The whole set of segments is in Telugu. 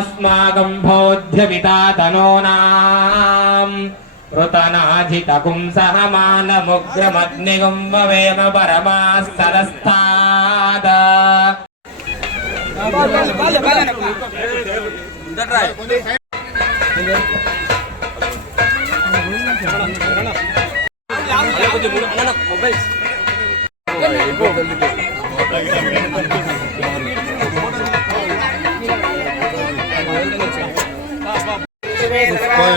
अस्माकं भोध्यमिता तनूनाम् ऋतनाजितकुं सह मानमुग्रमग्निगुं ववेम परमास्तरस्ताद आवश्यस्य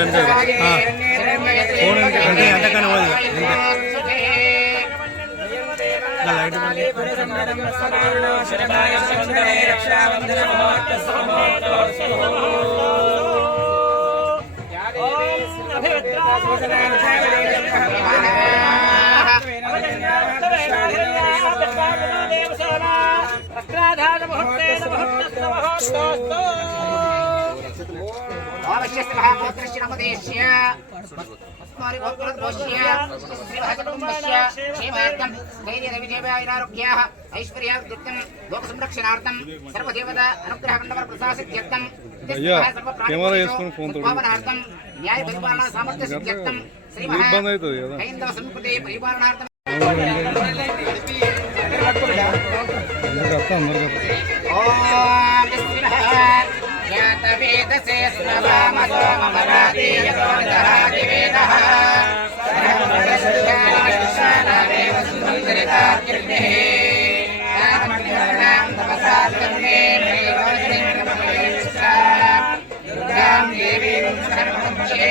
అంతే ఫోన్ అంతే అంతే అంతకన్నా పోదు. రక్తాధార ముహూర్తేన ముహూర్తస్త ముహూర్తోస్తో पश्यस्य महामोत्रस्य नमदेश्य स्मरिगोत्रद्वोष्य श्रीभजकुटुम्बस्य क्षेमार्थं धैर्यरविजयवायनारोग्याः ऐश्वर्यादृत्यं लोकसंरक्षणार्थं सर्वदेवता अनुग्रहकण्डवरप्रसासित्यर्थं सर्वप्राणार्थं न्यायपरिपालना सामर्थ्यसित्यर्थं श्रीमहैन्दव संस्कृते परिपालनार्थं ओम జ్ఞాతవేదసే స్నవామసో మమరాతి యతో నిదహాతి వేదః సర్వదర్శనాదేవ సుందరితార్కిర్నిః రామకృష్ణాం తపసా కర్మే మేవజ్రీం నమః దుర్గాం దేవీం సర్వముఖ్యే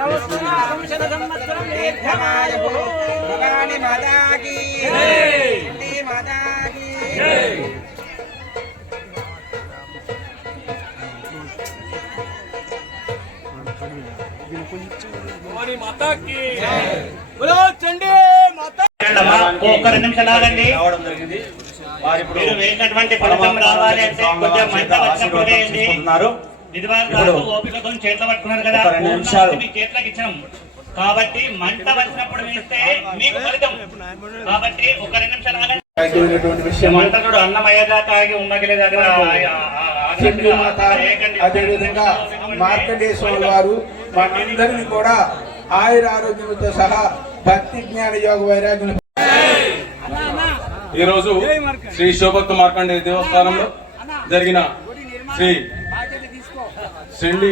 శతాయు మాతాకి మాతాకి ఒక్క రెండు నిమిషాలు ఆగండి మీరు వేసినటువంటి ఫలితం రావాలి అంటే కొంచెం మంచి వచ్చినప్పుడు వేయండి ఇప్పుడు ఓపికతో చేతిలో పట్టుకున్నారు కదా. రెండు నిమిషాలు. మీ చేతిలోకి ఇచ్చినాం. కాబట్టి మంట వచ్చినప్పుడు వేస్తే మీకు ఫలితం. కాబట్టి ఒక రెండు నిమిషాలు మంట చూడు అన్నం అయ్యేదాకా ఆగి ఉమ్మగిలే దగ్గర చంద్రమాత అదేవిధంగా మార్కండేశ్వర వారు మనందరినీ కూడా ఆయుర ఆరోగ్యంతో సహా భక్తి జ్ఞాన యోగ వైరాగ్యం ఈరోజు శ్రీ శోభక్త మార్కండేయ దేవస్థానంలో జరిగిన శ్రీ శ్రీ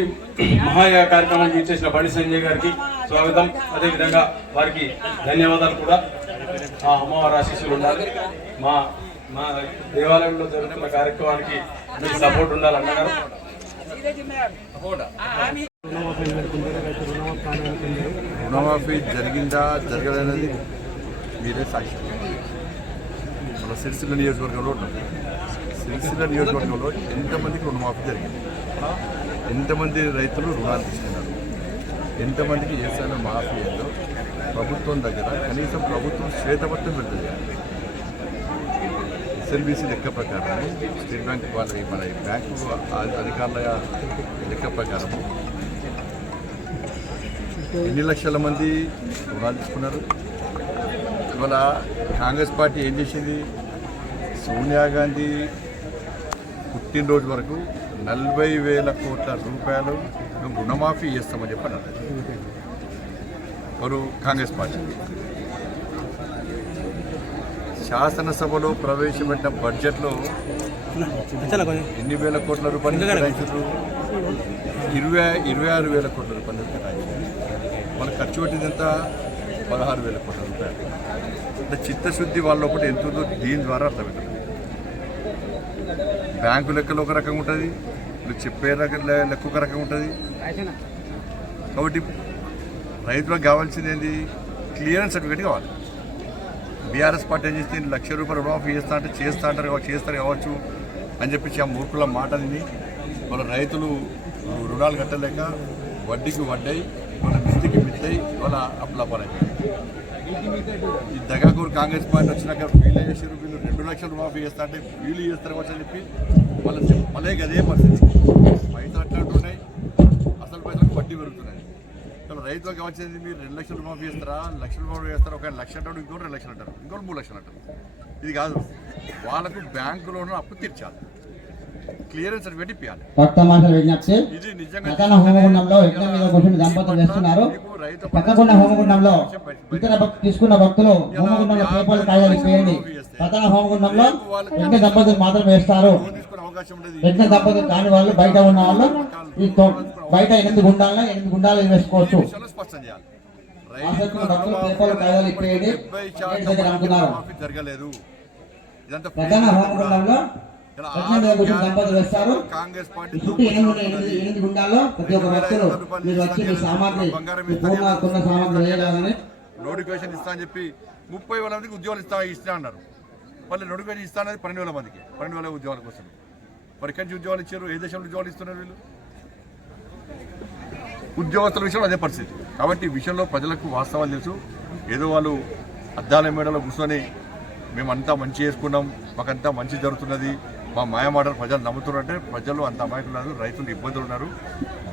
మహాయా కార్యక్రమానికి ఇచ్చేసిన బండి సంజయ్ గారికి స్వాగతం. అదేవిధంగా వారికి ధన్యవాదాలు కూడా. మా అమ్మవారి ఆశీస్సులు ఉండాలి. మా మా దేవాలయంలో జరుగుతున్న కార్యక్రమానికి మీ సపోర్ట్ ఉండాలన్నారు. రుణమాఫీ జరిగిందా జరగదనేది మీరే సాక్షి. మన సిరిసిల్ల నియోజకవర్గంలో ఉన్నాం. సిరిసిల్ల నియోజకవర్గంలో ఎంతమందికి రుణమాఫీ జరిగింది? ఎంతమంది రైతులు రుణాలు తీసుకున్నారు? ఎంతమందికి చేసిన మాఫీ అయిందో? ప్రభుత్వం దగ్గర కనీసం ప్రభుత్వం శ్వేతపత్రం పెడుతుంది ఎస్ఎల్బీసీ లెక్క ప్రకారం స్టేట్ బ్యాంక్ వాళ్ళ మన బ్యాంకు అధికారుల లెక్క ప్రకారం ఎన్ని లక్షల మంది రుణాలు తీసుకున్నారు? ఇవాళ కాంగ్రెస్ పార్టీ ఏం చేసింది? సోనియా గాంధీ పుట్టినరోజు వరకు నలభై వేల కోట్ల రూపాయలు మేము రుణమాఫీ చేస్తామని చెప్పి అన్నారు. ఎవరు కాంగ్రెస్ పార్టీ. శాసనసభలో ప్రవేశపెట్టిన బడ్జెట్లో ఎన్ని వేల కోట్ల రూపాయలు కేటాయించారు? ఇరవై ఇరవై ఆరు వేల కోట్ల రూపాయలు కేటాయించారు. మన ఖర్చు పెట్టింది ఎంత? పదహారు వేల కోట్ల రూపాయలు. అంటే చిత్తశుద్ధి వాళ్ళ ఒకటి ఎంత ఉందో దీని ద్వారా అర్థమవుతుంది బ్యాంకు లెక్కలు ఒక రకంగా ఉంటుంది. వీళ్ళు చెప్పే రకం లెక్క ఒక రకంగా ఉంటుంది. కాబట్టి రైతులకు కావాల్సింది ఏంటి క్లియరెన్స్ సర్టిఫికేట్ కావాలి. బీఆర్ఎస్ పార్టీ ఏం చేస్తే లక్ష రూపాయలు రుణమాఫీ చేస్తా అంటే చేస్తా అంటారు చేస్తారు కావచ్చు అని చెప్పి ఆ మూర్ఖుల మాటని వాళ్ళ రైతులు రుణాలు కట్టలేక వడ్డీకి వడ్డై వాళ్ళ మిత్తికి మిత్తై వాళ్ళ అప్పులపాలైపోయారు ఈ దగాకూరు కాంగ్రెస్ పార్టీ వచ్చినాక వీళ్ళు చేసారు వీళ్ళు రెండు లక్షలు రుణమాఫీ చేస్తా అంటే వీళ్ళు చేస్తారు కావచ్చు అని చెప్పి వాళ్ళ మళ్ళీ అదే పరిస్థితి. పైసలు అట్లాంటి ఉన్నాయి అసలు పైసలకు వడ్డీ పెరుగుతున్నాయి. ఇక్కడ రైతులకు వచ్చేది మీరు రెండు లక్షలు రుణమాఫీ చేస్తారా? లక్షలు రుణమాఫీ చేస్తారా? ఒక లక్ష అంటాడు ఇంకో రెండు లక్షలు అంటారు ఇంకో మూడు లక్షలు అంటారు. ఇది కాదు. వాళ్ళకు బ్యాంకులోనూ అప్పు తీర్చాలి. క్లియరెన్స్ సర్టిఫికేట్ ఇప్పించాలి ఇది నిజంగా దంపతులు చేస్తున్నారు. పక్కకున్న హోమగుండంలో ఇతర తీసుకున్న భక్తులు హోమగుండంలో పేపర్లు కాయలు వేయండి ప్రధాన హోమగుండంలో యజ్ఞ దంపతులు మాత్రం వేస్తారు. యజ్ఞ దంపతులు కాని వాళ్ళు బయట ఉన్న వాళ్ళు ఈ బయట ఎనిమిది గుండాలను ఎనిమిది గుండాలు వేసుకోవచ్చు. భక్తులు పేపర్లు కాయలు ఇప్పేయండి ప్రధాన హోమగుండంలో వేస్తారు చుట్టూ ఎనిమిది ఎనిమిది ఎనిమిది గుండాల్లో ప్రతి ఒక్క భక్తులు మీరు వచ్చి మీ సామాగ్రి కొన్న వేయగలని నోటిఫికేషన్ ఇస్తా అని చెప్పి ముప్పై వేల మందికి ఉద్యోగాలు ఇస్తా ఇస్తా అన్నారు. మళ్ళీ నోటిఫికేషన్ ఇస్తా అనేది పన్నెండు వేల మందికి. పన్నెండు వేల ఉద్యోగాల కోసం. మరి ఎక్కడి నుంచి ఉద్యోగాలు ఇచ్చారు? ఏ దేశంలో ఉద్యోగాలు ఇస్తున్నారు వీళ్ళు? ఉద్యోగస్తుల విషయంలో అదే పరిస్థితి. కాబట్టి ఈ విషయంలో ప్రజలకు వాస్తవాలు తెలుసు. ఏదో వాళ్ళు అద్దాల మేడలో కూర్చొని మేమంతా మంచి చేసుకున్నాం మాకంతా మంచి జరుగుతున్నది. మా మాయమాటలు ప్రజలు నమ్ముతున్నారంటే ప్రజలు అంత అమాయకులు రైతులు ఇబ్బందులు ఉన్నారు.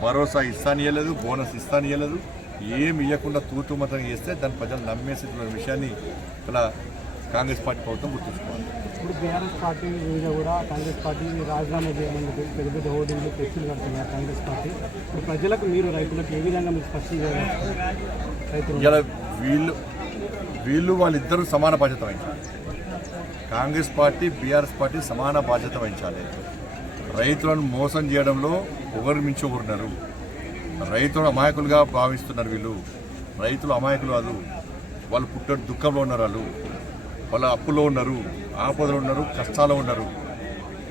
భరోసా ఇస్తానియలేదు బోనస్ ఇస్తానియలేదు ఏమి ఇవ్వకుండా తూతు మాత్రం చేస్తే దాన్ని ప్రజలు నమ్మేసి విషయాన్ని ఇలా కాంగ్రెస్ పార్టీ ప్రభుత్వం గుర్తుంచుకోవాలి. ఇప్పుడు బీఆర్ఎస్ పార్టీ మీద కూడా కాంగ్రెస్ పార్టీ రాజీనామా చేయమని చెప్పి పెద్ద పెద్ద హోర్డింగ్లు ఫ్లెక్సీలు కడుతున్నారు కాంగ్రెస్ పార్టీ. ఇప్పుడు ప్రజలకు మీరు రైతులకు ఏ విధంగా మీరు స్పష్టం చేయాలి? వీళ్ళు వీళ్ళు వాళ్ళిద్దరూ సమాన బాధ్యత కాంగ్రెస్ పార్టీ బీఆర్ఎస్ పార్టీ సమాన బాధ్యత వహించాలి. రైతులను మోసం చేయడంలో ఒకరు మించి ఒకరున్నారు రైతులు అమాయకులుగా భావిస్తున్నారు వీళ్ళు. రైతులు అమాయకులు కాదు. వాళ్ళు పుట్టిన దుఃఖంలో ఉన్నారు వాళ్ళు. వాళ్ళ అప్పులో ఉన్నారు. ఆపదలో ఉన్నారు. కష్టాల్లో ఉన్నారు.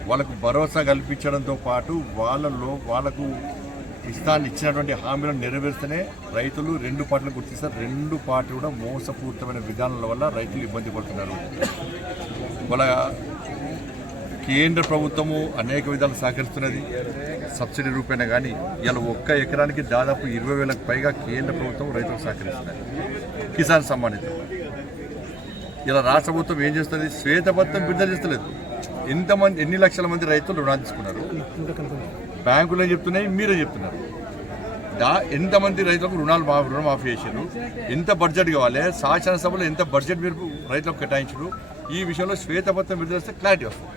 వాళ్ళకు భరోసా కల్పించడంతో పాటు వాళ్ళలో వాళ్ళకు ఇష్టాన్ని ఇచ్చినటువంటి హామీలను నెరవేర్స్తేనే రైతులు రెండు పార్టీలు గుర్తిస్తారు. రెండు పార్టీ కూడా మోసపూరితమైన విధానాల వల్ల రైతులు ఇబ్బంది పడుతున్నారు. వాళ్ళ కేంద్ర ప్రభుత్వము అనేక విధాలు సహకరిస్తున్నది. సబ్సిడీ రూపేణా కానీ ఇలా ఒక్క ఎకరానికి దాదాపు ఇరవై వేలకు పైగా కేంద్ర ప్రభుత్వం రైతులకు సహకరిస్తున్నది. కిసాన్ సంబంధిత ఇలా రాష్ట్ర ప్రభుత్వం ఏం చేస్తుంది? శ్వేతపత్రం విడుదల చేస్తలేదు. ఎంతమంది ఎన్ని లక్షల మంది రైతులు రుణాలు తీసుకున్నారు? బ్యాంకులు చెప్తున్నాయి మీరే చెప్తున్నారు. దా ఎంతమంది రైతులకు రుణాలు మాఫీ రుణమాఫీ చేశారు ఎంత బడ్జెట్ కావాలి? శాసనసభలో ఎంత బడ్జెట్ మీరు రైతులకు కేటాయించారు ఈ విషయంలో శ్వేతపత్రం విడుదల చేస్తే క్లారిటీ వస్తుంది.